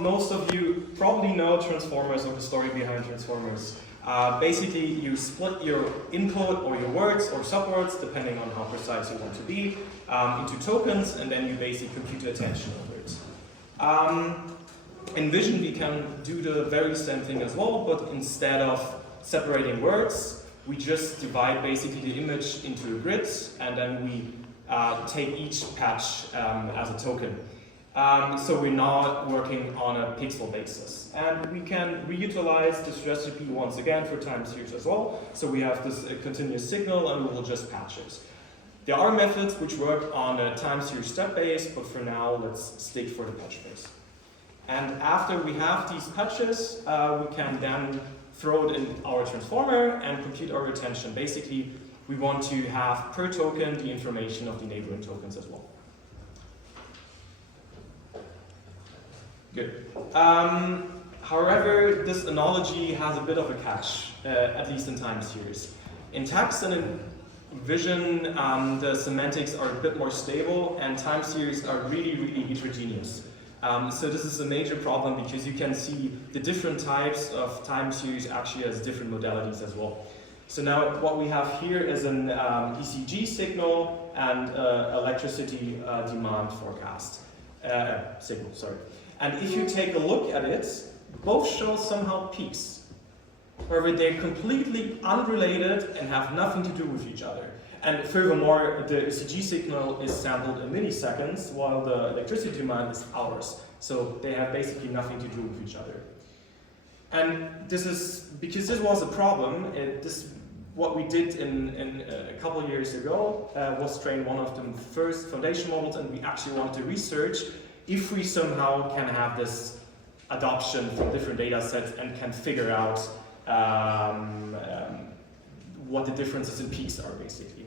most of you probably know transformers or the story behind transformers. Basically, you split your input or your words or subwords, depending on how precise you want to be, into tokens, and then you basically compute the attention over it. In Vision, we can do the very same thing as well, but instead of separating words, we just divide basically the image into a grid, and then we take each patch as a token. So we're not working on a pixel basis. And we can reutilize this recipe once again for time series as well. So we have this continuous signal, and we will just patch it. There are methods which work on a time series step base, but for now, let's stick for the patch base. And after we have these patches, we can then throw it in our transformer and compute our retention. Basically, we want to have per token the information of the neighboring tokens as well. Good. However, this analogy has a bit of a catch, at least in time series. In text and in Vision, the semantics are a bit more stable, and time series are really, really heterogeneous. So this is a major problem because you can see the different types of time series actually as different modalities as well. So now what we have here is an ECG signal and electricity demand forecast signal, sorry. And if you take a look at it, both show somehow peaks. However, they're completely unrelated and have nothing to do with each other. And furthermore, the ECG signal is sampled in milliseconds, while the electricity demand is hours. So they have basically nothing to do with each other. And this is, because this was a problem, what we did in a couple of years ago was train one of the first foundation models, and we actually wanted to research if we somehow can have this adoption from different data sets and can figure out what the differences in peaks are, basically.